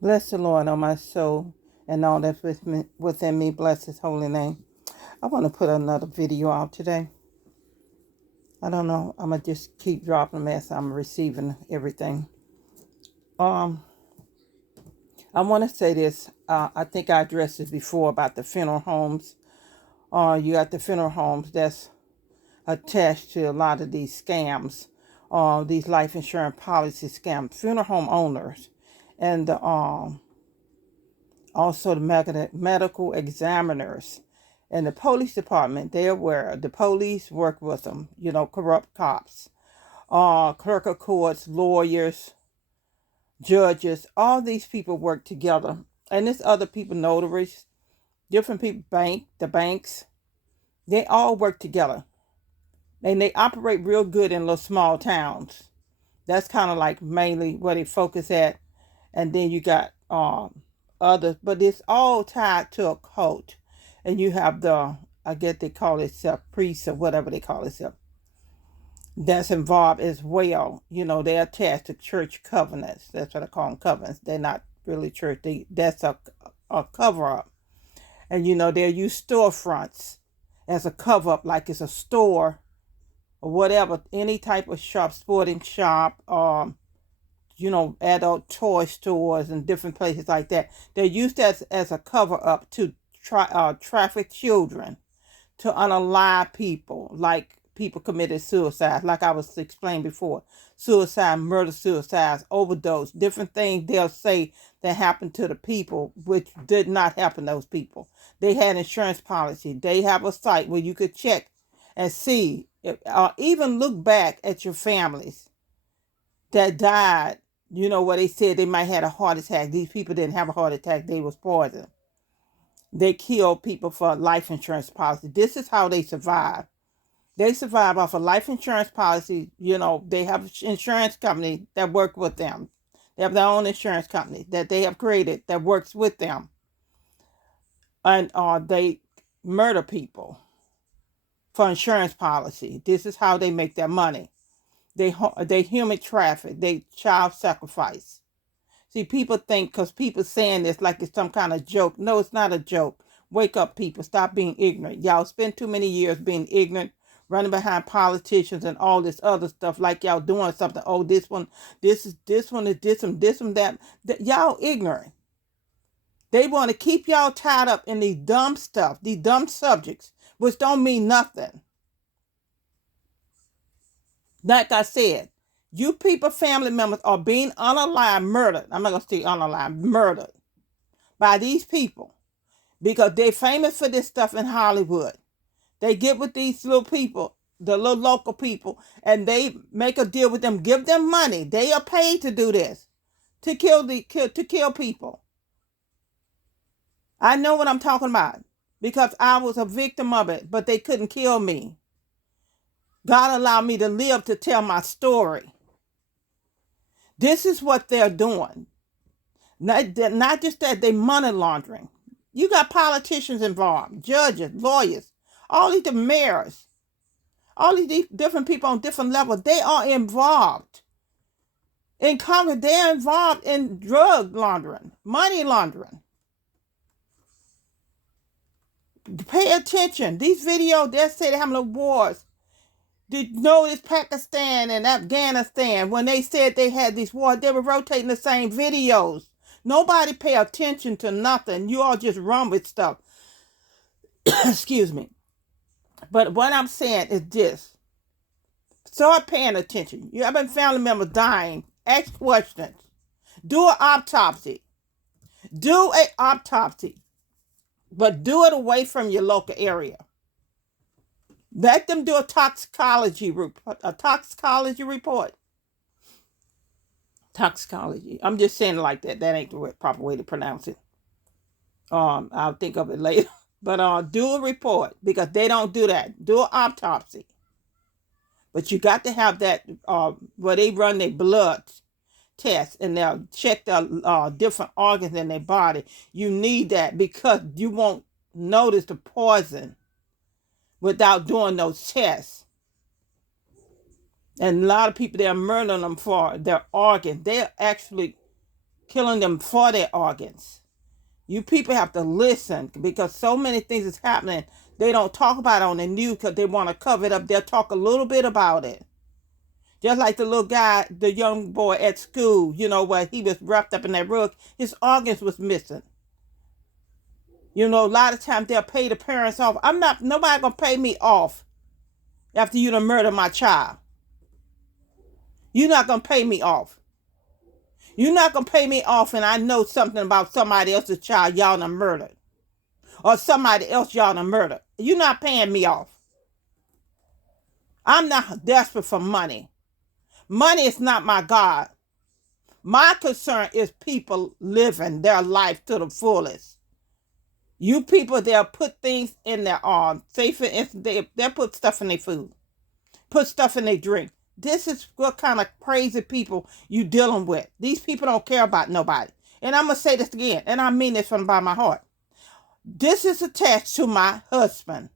Bless the Lord, O my soul, and all that's within me. Bless his holy name. I want to put another video out today. I don't know. I'm going to just keep dropping them as I'm receiving everything. Um, I want to say this. I think I addressed this before about the funeral homes. You got the funeral homes that's attached to a lot of these scams, these life insurance policy scams, funeral home owners, and also the medical examiners and the police department. They're aware. The police work with them, corrupt cops, clerk of courts, lawyers, judges. All these people work together. And there's other people, notaries, different people, the banks. They all work together. And they operate real good in little small towns. That's kind of like mainly where they focus at. And then you got others, but it's all tied to a cult. And you have I guess they call it priests or whatever they call it, that's involved as well. They're attached to church covenants. That's what I call them, covenants. They're not really church. That's a cover up. And they'll use storefronts as a cover up, like it's a store or whatever, any type of shop, sporting shop, adult toy stores and different places like that. They're used as a cover up to traffic children, to unalive people, like people committed suicide, like I was explained before. Suicide, murder, suicides, overdose, different things they'll say that happened to the people, which did not happen to those people. They had insurance policy. They have a site where you could check and see, even look back at your families that died, where they said they might have a heart attack. These people didn't have a heart attack. They was poisoned. They killed people for life insurance policy. This is how they survive. They survive off a life insurance policy. They have insurance company that work with them. They have their own insurance company that they have created that works with them. And they murder people for insurance policy. This is how they make their money. They human traffic. They child sacrifice. See, people think, because people saying this like it's some kind of joke. No, it's not a joke. Wake up, people. Stop being ignorant. Y'all spend too many years being ignorant, running behind politicians and all this other stuff like y'all doing something. Oh, this one is this one, that. Y'all ignorant. They want to keep y'all tied up in these dumb stuff, these dumb subjects, which don't mean nothing. Like I said, you people, family members, are being unalive, murdered. I'm not going to say unalive, murdered by these people because they're famous for this stuff in Hollywood. They get with these little people, the little local people, and they make a deal with them, give them money. They are paid to do this, to kill people. I know what I'm talking about because I was a victim of it, but they couldn't kill me. God allowed me to live to tell my story. This is what they're doing. Not just that, they money laundering. You got politicians involved, judges, lawyers, all these mayors, all these different people on different levels. They are involved in Congress. They're involved in drug laundering, money laundering. Pay attention. These videos, they say they're having wars. Did you notice Pakistan and Afghanistan, when they said they had these wars, they were rotating the same videos. Nobody pay attention to nothing. You all just run with stuff. Excuse me. But what I'm saying is this. Start paying attention. You have a family member dying. Ask questions. Do an autopsy. Do an autopsy. But do it away from your local area. Let them do a toxicology report. Toxicology. I'm just saying it like that. That ain't the proper way to pronounce it. I'll think of it later. But do a report because they don't do that. Do an autopsy. But you got to have that where they run their blood tests and they'll check the different organs in their body. You need that because you won't notice the poison without doing those tests. And a lot of people, they're murdering them for their organs. They're actually killing them for their organs. You people have to listen, because so many things is happening. They don't talk about it on the news because they want to cover it up. They'll talk a little bit about it. Just like the little guy, the young boy at school, where he was wrapped up in that rug, his organs was missing. A lot of times they'll pay the parents off. Nobody gonna pay me off after you done murder my child. You're not gonna pay me off. You're not gonna pay me off, and I know something about somebody else's child y'all done murdered. Or somebody else y'all done murdered. You're not paying me off. I'm not desperate for money. Money is not my God. My concern is people living their life to the fullest. You people, they'll put things in their arms. Say, for instance, they'll put stuff in their food. Put stuff in their drink. This is what kind of crazy people you dealing with. These people don't care about nobody. And I'm going to say this again, and I mean this from by my heart. This is attached to my husband.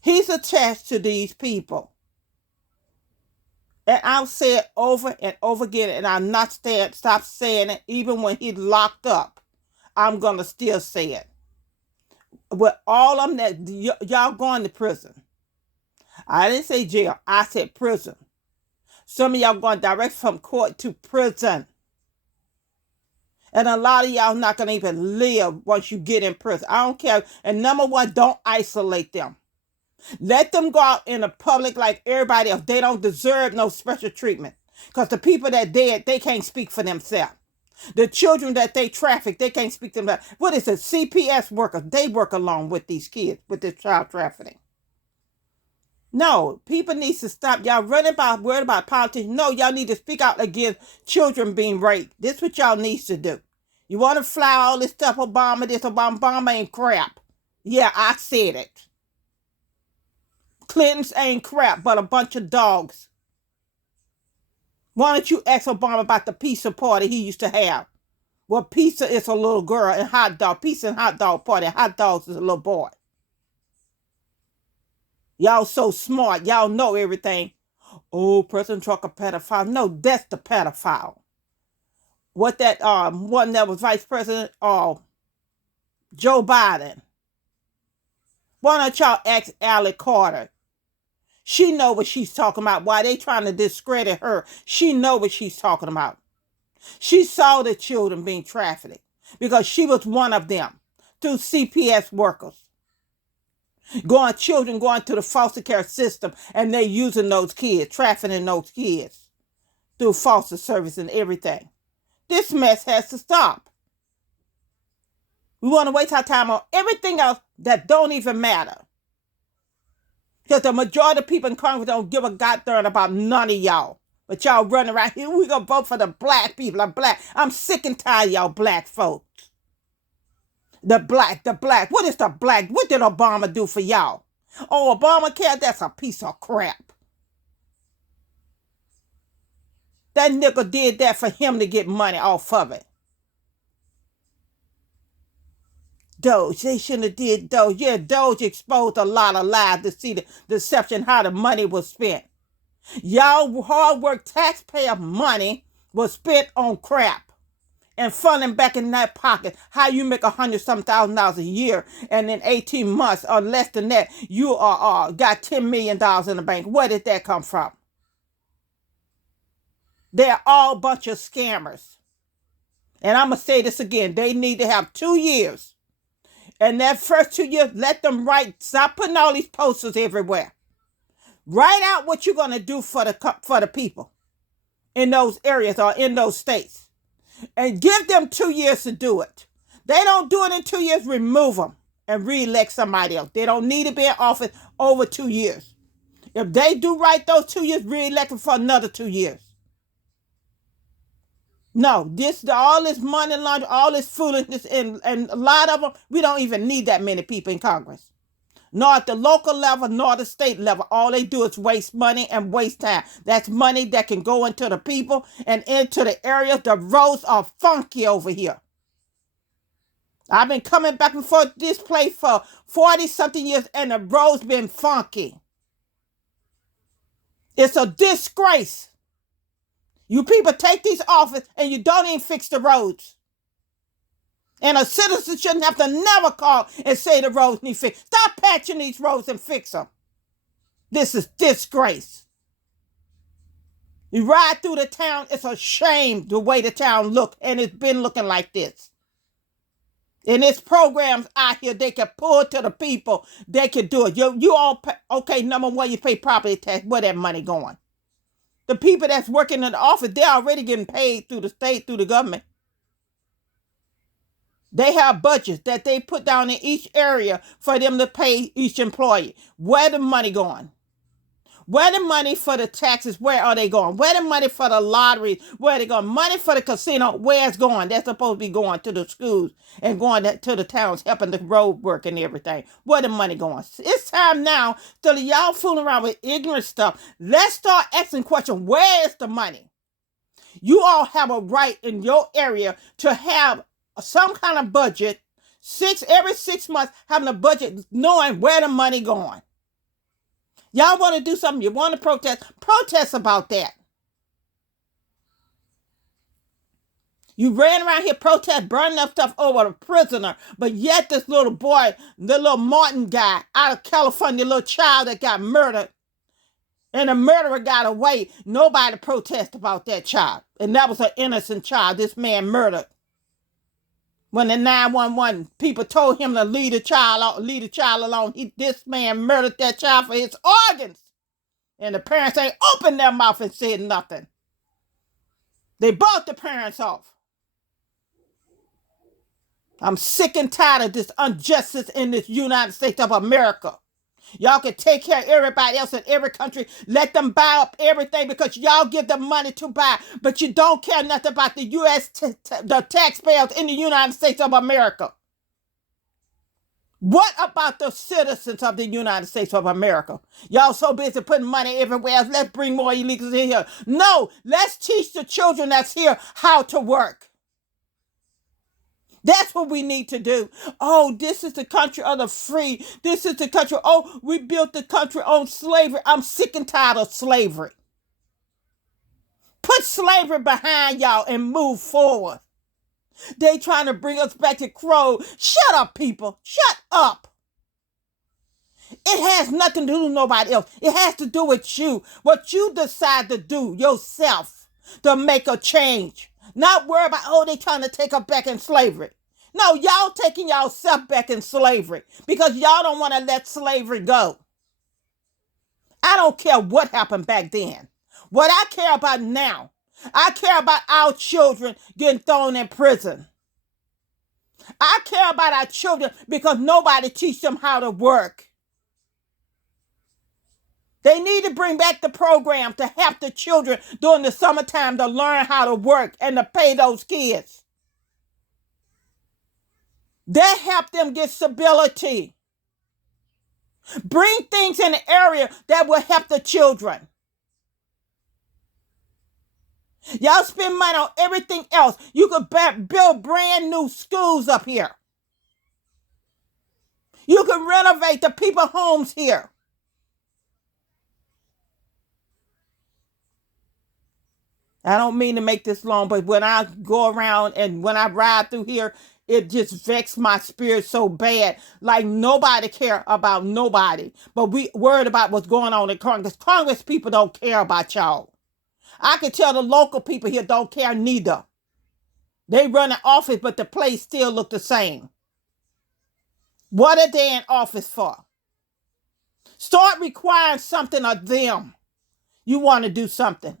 He's attached to these people. And I'll say it over and over again, and I'll not stop saying it. Even when he's locked up, I'm going to still say it. With all of them that y'all going to prison. I didn't say jail. I said prison. Some of y'all going direct from court to prison. And a lot of y'all not going to even live once you get in prison. I don't care. And number one, don't isolate them. Let them go out in the public like everybody else. They don't deserve no special treatment. Because the people that dead, they can't speak for themselves. The children that they traffic, they can't speak to themselves. What is it? CPS workers, they work along with these kids, with this child trafficking. No, people need to stop. Y'all worried about politics. No, y'all need to speak out against children being raped. This is what y'all needs to do. You want to fly all this stuff, Obama, this Obama ain't crap. Yeah, I said it. Clintons ain't crap, but a bunch of dogs. Why don't you ask Obama about the pizza party he used to have? Well, pizza is a little girl and hot dog. Pizza and hot dog party. Hot dogs is a little boy. Y'all so smart. Y'all know everything. Oh, President Trump a pedophile. No, that's the pedophile. What that one that was vice president, Joe Biden. Why don't y'all ask Allie Carter? She know what she's talking about. Why they trying to discredit her? She know what she's talking about. She saw the children being trafficked because she was one of them through CPS workers. Children going to the foster care system and they using those kids, trafficking those kids through foster service and everything. This mess has to stop. We want to waste our time on everything else that don't even matter. Because the majority of people in Congress don't give a goddamn about none of y'all. But y'all running around here, we gonna vote for the black people. I'm sick and tired of y'all black folks. The black. What is the black? What did Obama do for y'all? Oh, Obamacare, that's a piece of crap. That nigga did that for him to get money off of it. Doge, they shouldn't have did Doge. Yeah, Doge exposed a lot of lies to see the deception, how the money was spent. Y'all hard work taxpayer money was spent on crap. And funding back in that pocket. How you make $100,000 a year, and in 18 months or less than that, you got $10 million in the bank. Where did that come from? They're all a bunch of scammers. And I'm going to say this again. They need to have 2 years. And that first 2 years, let them stop putting all these posters everywhere. Write out what you're going to do for the people in those areas or in those states. And give them 2 years to do it. They don't do it in 2 years, remove them and re-elect somebody else. They don't need to be in office over 2 years. If they do right those 2 years, re-elect them for another 2 years. No, all this money laundering, all this foolishness, and a lot of them, we don't even need that many people in Congress. Nor at the local level, nor the state level. All they do is waste money and waste time. That's money that can go into the people and into the areas. The roads are funky over here. I've been coming back and forth this place for 40-something years, and the roads been funky. It's a disgrace. You people take these office and you don't even fix the roads. And a citizen shouldn't have to never call and say the roads need fixed. Stop patching these roads and fix them. This is disgrace. You ride through the town, it's a shame the way the town look, and it's been looking like this. And there's programs out here they can pull to the people. They can do it. You all pay, okay, number one, you pay property tax. Where that money going? The people that's working in the office, they're already getting paid through the state, through the government. They have budgets that they put down in each area for them to pay each employee. Where the money going? Where the money for the taxes, where are they going? Where the money for the lottery, where are they going? Money for the casino, where it's going? They're supposed to be going to the schools and going to the towns, helping the road work and everything. Where the money going? It's time now, so that y'all fooling around with ignorant stuff. Let's start asking questions. Where is the money? You all have a right in your area to have some kind of budget, every 6 months, having a budget, knowing where the money going. Y'all want to do something, you want to protest about that. You ran around here protest, burning up stuff over a prisoner, but yet this little boy, the little Martin guy out of California, little child that got murdered, and the murderer got away, nobody protested about that child. And that was an innocent child this man murdered. When the 911 people told him to leave the child alone, this man murdered that child for his organs. And the parents ain't opened their mouth and said nothing. They bought the parents off. I'm sick and tired of this injustice in this United States of America. Y'all can take care of everybody else in every country. Let them buy up everything because y'all give them money to buy. But you don't care nothing about the the taxpayers in the United States of America. What about the citizens of the United States of America? Y'all so busy putting money everywhere else. Let's bring more illegals in here. No, let's teach the children that's here how to work. That's what we need to do. Oh, this is the country of the free. This is the country. Oh, we built the country on slavery. I'm sick and tired of slavery. Put slavery behind y'all and move forward. They trying to bring us back to Crow. Shut up, people. Shut up. It has nothing to do with nobody else. It has to do with you. What you decide to do yourself to make a change. Not worry about, oh, they trying to take us back in slavery. No, y'all taking yourself back in slavery because y'all don't want to let slavery go. I don't care what happened back then. What I care about now, I care about our children getting thrown in prison. I care about our children because nobody teach them how to work. They need to bring back the program to help the children during the summertime to learn how to work and to pay those kids. That help them get stability. Bring things in the area that will help the children. Y'all spend money on everything else. You could build brand new schools up here. You can renovate the people's homes here. I don't mean to make this long, but when I go around and when I ride through here, it just vexes my spirit so bad. Like nobody care about nobody. But we worried about what's going on in Congress. Congress people don't care about y'all. I can tell the local people here don't care neither. They run an office, but the place still look the same. What are they in office for? Start requiring something of them. You want to do something.